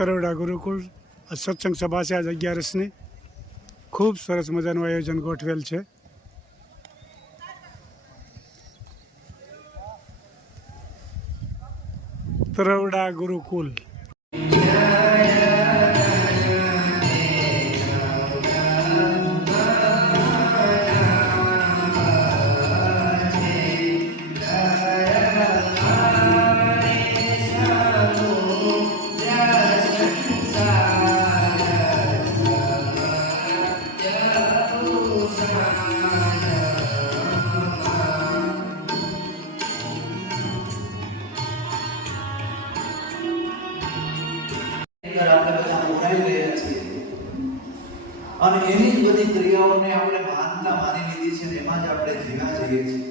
તરોડા ગુરુકુળ સત્સંગ સભા છે આજ 11મી. ખૂબ સરસ મજાનું આયોજન ગોઠવેલ છે. તરોડા ગુરુકુલ. અને એની જ બધી ક્રિયાઓને આપણે માનતા માની લીધી છે, એમાં જ આપણે જીવા જઈએ છીએ.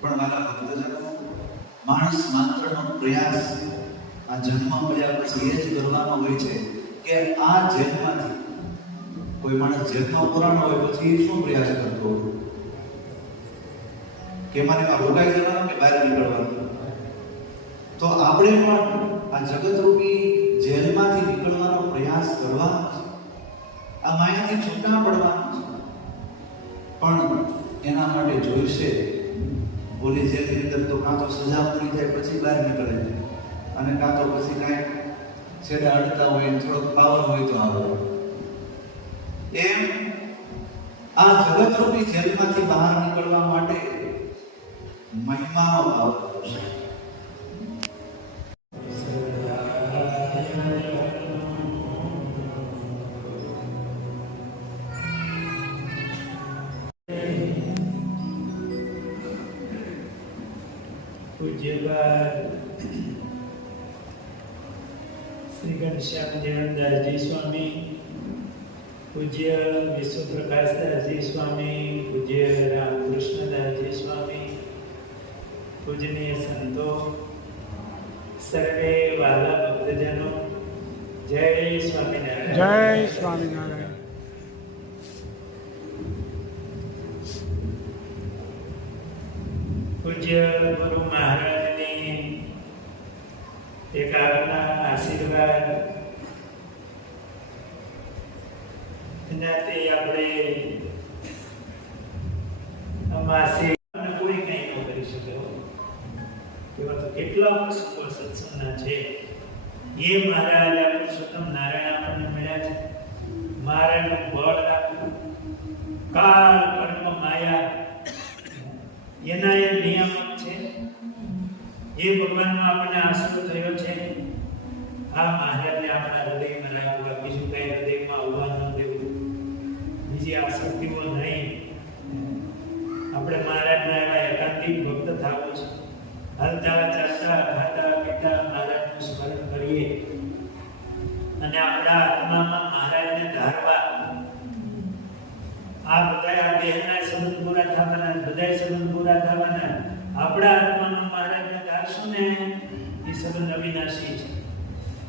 પણ મારા ભક્તજનો, માણસ માત્રનો પ્રયાસ આ જન્મ મળ્યા પછી એ જ કરવાનો હોય છે કે આ જન્મથી કોઈ માણસ જન્મ પુરાણો હોય પછી શું પ્રયાસ કરતો હોય કે મને રોકાઈ જવાનું કે બહાર નીકળવાનું. તો આપણે પણ આ જગતરૂપી જેલમાંથી નીકળવાનો પ્રયાસ કરવાનો છે. આ માયાથી છૂટા પડવાનું છે. પણ એના માટે જોઈશે બોલી જેલની અંદર તો કાં તો સજા પૂરી થાય પછી બહાર નીકળે અને કાં તો પછી કાંઈ છેડા અડતા હોય થોડોક પાવર હોય તો આવે. એમ આ જગતરૂપી જેલમાંથી બહાર નીકળવા માટે મહિમાનો ભાવ છે. પૂજ્યપાદ શ્રી ઘનશ્યામ દેવનદાસજી સ્વામી, પૂજ્ય વિશ્વપ્રકાશદાસજી સ્વામી, પૂજ્ય રામકૃષ્ણદાસજી સ્વામી, પૂજનીય સંતો, સર્વે વાલા ભક્તજનો, જય સ્વામિનારાયણ. જય સ્વામિનારાયણ. પૂજ્ય ગુરુ મહારાજની એક આપના આશીર્વાદ, એનાથી આપણે માસી કોઈ કંઈ ન કરી શકે. એવા તો કેટલા પ્રસંગો સત્સંગના છે. એ મહારાજ પુરુષોત્તમ નારાયણ આપણને મળ્યા છે. મહારાજનું બળ રાખવું, કાળ કર્મ માયા એના એ નિયમ છે. એ ભગવાનનો આપણને આશરો થયો છે. આ મહારાજને આપણા હૃદયમાં રાખવા, બીજું કઈ હૃદયમાં આવવા ન દેવું, બીજી આસક્તિઓ નહીં. આપણે મહારાજના એવા એકાંતિક ભક્ત થવું છે. હલતા ચાલતા ખાતા પીતા મહારાજનું સ્મરણ કરીએ અને આપણા આત્મામાં મહારાજને ધારવા. આ બધા આ દેહના સંબંધ પૂરા થવાના, બધા સંબંધ પૂરા થવાના. આપણા આત્મામાં મહારાજને ધારશું ને એ સંબંધ અવિનાશી છે.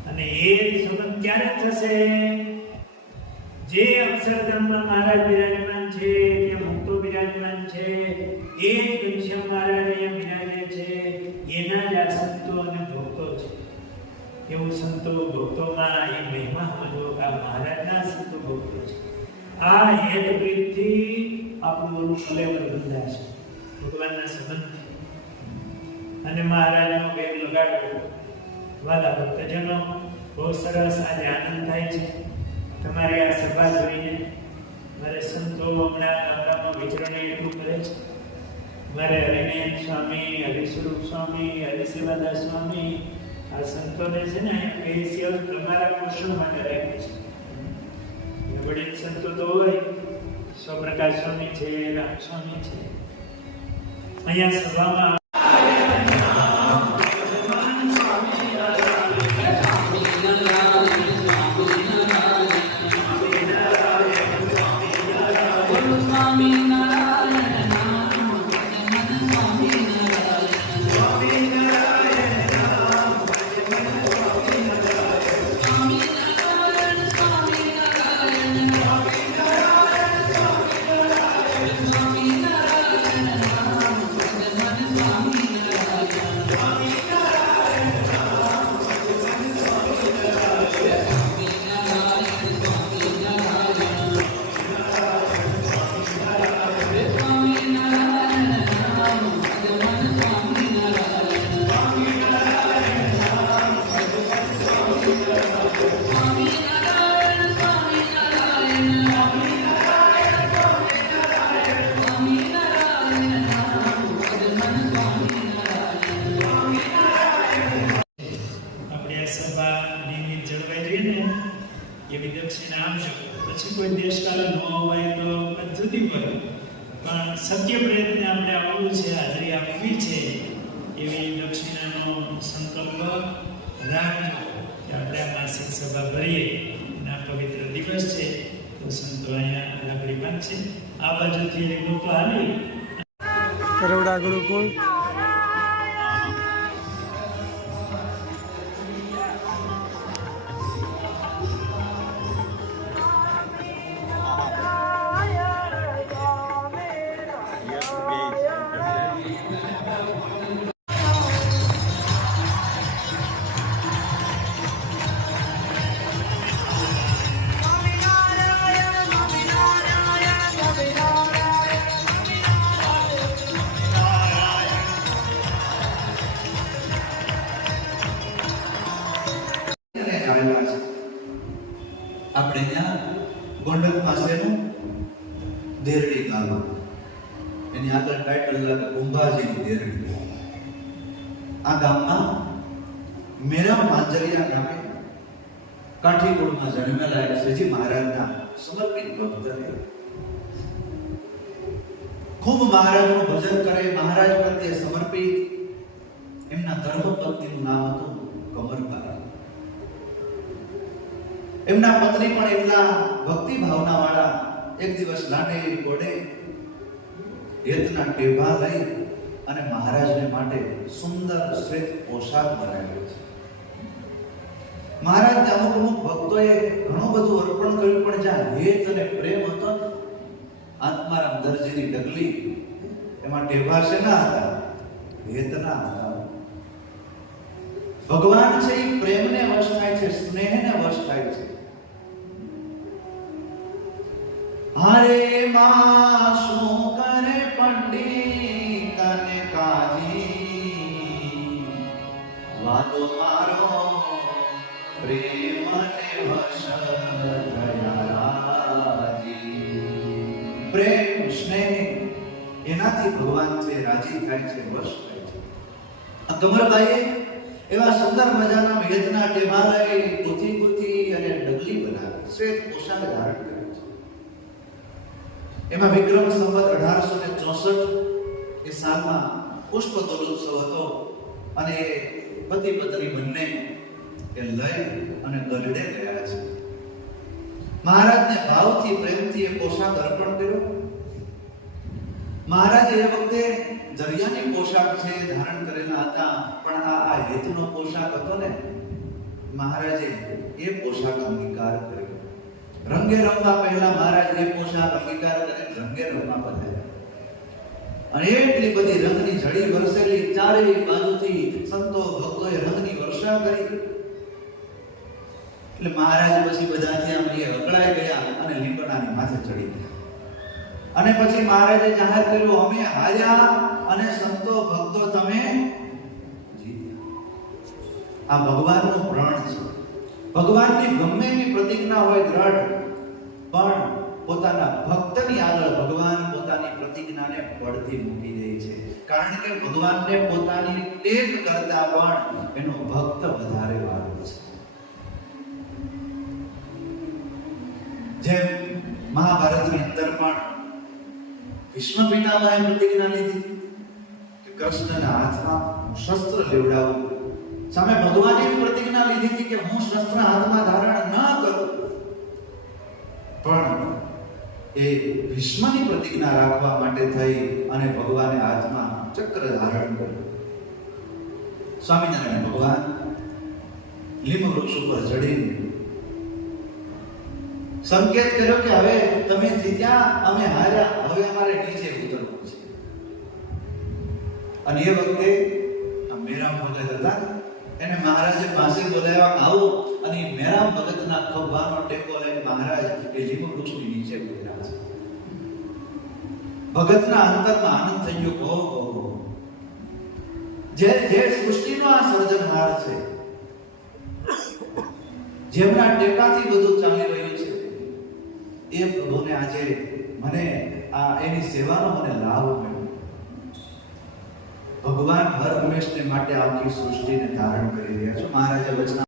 અને એ સંબંધ ક્યારે થશે? જે અક્ષરધામમાં મહારાજ બિરાજમાન છે, જે મુક્તો બિરાજમાન છે, એ જ ઘનશ્યામ મહારાજ અહીંયા બિરાજે છે. એના જ આ સંતો અને ભક્તો છે. એવું સંતો ભક્તોમાં એ મહિમા સમજો. આ મહારાજના સંતો ભક્તો છે. આ હેત પ્રીતથી આપણું કલેવર બંધાશે ભગવાનના સંબંધથી. અને મહારાજનો વેગ લગાડવો. વાલા ભક્તજનો, બહુ સરસ આજે આનંદ થાય છે તમારી આ સભા જોઈને. મારે સંતો હમણાં ગામડામાં વિચરણ એટલું કરે છે. મારે હરિનયન સ્વામી, હરિસ્વરૂપ સ્વામી, હરિસેવાદાસ સ્વામી, આ સંતોને છે ને એ સેવા તમારા પોષણ માટે રાખે છે. વડીલ સંતો તો હોય, સ્વપ્રકાશ સ્વામી છે, રામ સ્વામી છે. અહીંયા સભામાં Swami સભા નિયમિત જળવાઈ રહે ને એવી દક્ષિણા આપજો. પછી કોઈ દેશકાલ ન હોય તો વાત જુદી પડે, પણ શક્ય પ્રયત્ન આપણે આવવું છે, હાજરી આપવી છે, એવી દક્ષિણાનો સંકલ્પ રાખજો કે આપણે આ માસિક સભા ભરીએ. આ પવિત્ર દિવસ છે તો સંતો અહીંયા રાખડી બાંધશે. આ બાજુથી લોકો આવી કરોડા ગુરુકુળ આવેલા છે. આપણે ત્યાં ગોંડલ પાસેનું દેરડી ગામ, એની આગળ ટાઇટલ લાગે કુંભાજીની દેરડી. આ ગામમાં મેરા માંજરિયા નામે કાઠીકુળમાં જન્મેલા એક શ્રીજી મહારાજના સમર્પિત ભક્ત છે. ખૂબ મહારાજનું ભજન કરે, મહારાજ પ્રત્યે સમર્પિત. એમના ધર્મપત્નીનું નામ હતું કમરબા. એમના પત્ની પણ એટલા ભક્તિ ભાવના વાળા. એક દિવસ લાડે ઘોડે હેતના ટેભા લઈ અને મહારાજને માટે સુંદર શ્વેત પોશાક બનાવ્યો છે. મહારાજને અમુક અમુક ભક્તોએ ઘણું બધું અર્પણ કર્યું, પણ જ્યાં હેત અને પ્રેમ હતો, આત્મારામ દરજીની ડગલી, એમાં ટેભા શેના હતા? હેતના હતા. ભગવાન છે એ પ્રેમને વશ થાય છે, સ્નેહને વશ થાય છે. હારે માં શું કરે પંડિત અને કાજી, વાતો મારો પ્રેમને વશ થયા રાજી. પ્રેમ સ્નેહ એનાથી ભગવાન છે રાજી થાય છે, વશ થાય છે. આ કમરબાઈએ એવા સુંદર મજાના વેદના ટેભા લઈ ગુથી ગુથી અને ડગલી બનાવી, શ્વેત પોશાક ધારણ કરી છે. એમાં વિક્રમ સંવત 1864 એ સાલમાં પુષ્પ દોલોત્સવ હતો અને પતિ પત્ની બંને એ લઈ અને ગઢડે ગયા છે. મહારાજને ભાવથી પ્રેમથી એ પોશાક અર્પણ કર્યો. મહારાજે એ વખતે દરિયાની પોશાક છે ધારણ કરેલા હતા, પણ આ હેતુનો પોશાક હતો ને, મહારાજે એ પોશાક અંગીકાર કર્યો. રંગે રમવા પહેલા મહારાજ એ પોશાક અંગીકાર કરી રંગે રમવા બધાયા. અને એટલી બધી રંગની ઝડી વરસેલી, ચારેય બાજુથી સંતો ભક્તોએ રંગની વર્ષા કરી. એટલે મહારાજ પછી બધાથી આમ એ અકળાઈ ગયા અને લીંબડાની માથે ચડી ગયા. અને પછી મહારાજે જાહેર કર્યું, અમે હાર્યા અને સંતો ભક્તો તમે જીત્યા. આ ભગવાનનું પ્રણ છે. ભગવાનની ગમે એવી પ્રતિજ્ઞા હોય દ્રઢ, પણ પોતાના ભક્તની આગળ ભગવાન પોતાની પ્રતિજ્ઞાને પડતી મૂકી દે છે. કારણ કે ભગવાનને પોતાની ટેક કરતા પણ એનો ભક્ત વધારે વાલો છે. જેમ મહાભારતની અંદર પણ ભીષ્મ પિતામહે પ્રતિજ્ઞા લીધી કે કૃષ્ણના હાથમાં હું શસ્ત્ર લેવડાવું. સામે ભગવાને પ્રતિજ્ઞા લીધી હતી કે હું શસ્ત્ર હાથમાં ધારણ ન કરું, પણ એ ભીષ્મની પ્રતિજ્ઞા રાખવા માટે થઈ અને ભગવાને હાથમાં ચક્ર ધારણ કર્યું. સ્વામિનારાયણ ભગવાન લીંબ વૃક્ષ ઉપર ચડીને સંકેત કર્યો કે હવે તમે જીત્યા, અમે હાર્યા, હવે અમારે નીચે ઉતરવું છે. અને એ વખતે આ મેરામ ભગત હતા, એને મહારાજે પાસે બોલાવ્યા, આવો. અને મેરામ ભગતના ખભાનો ટેકો લઈને મહારાજ એ લીંબ વૃક્ષની નીચે ઉતર્યા છે. ભગતના અંતરમાં આનંદ થઈ ગયો. ઓહો, જે સૃષ્ટિનો આ સર્જનહાર છે, જેમના ટેકાથી બધું ચાલી રહ્યું છે, એ પ્રભુને આજે મને આ એની સેવાનો મને લાભ મળ્યો. ભગવાન હર હંમેશને માટે આખી સૃષ્ટિને ધારણ કરી રહ્યા છો. મહારાજે વચન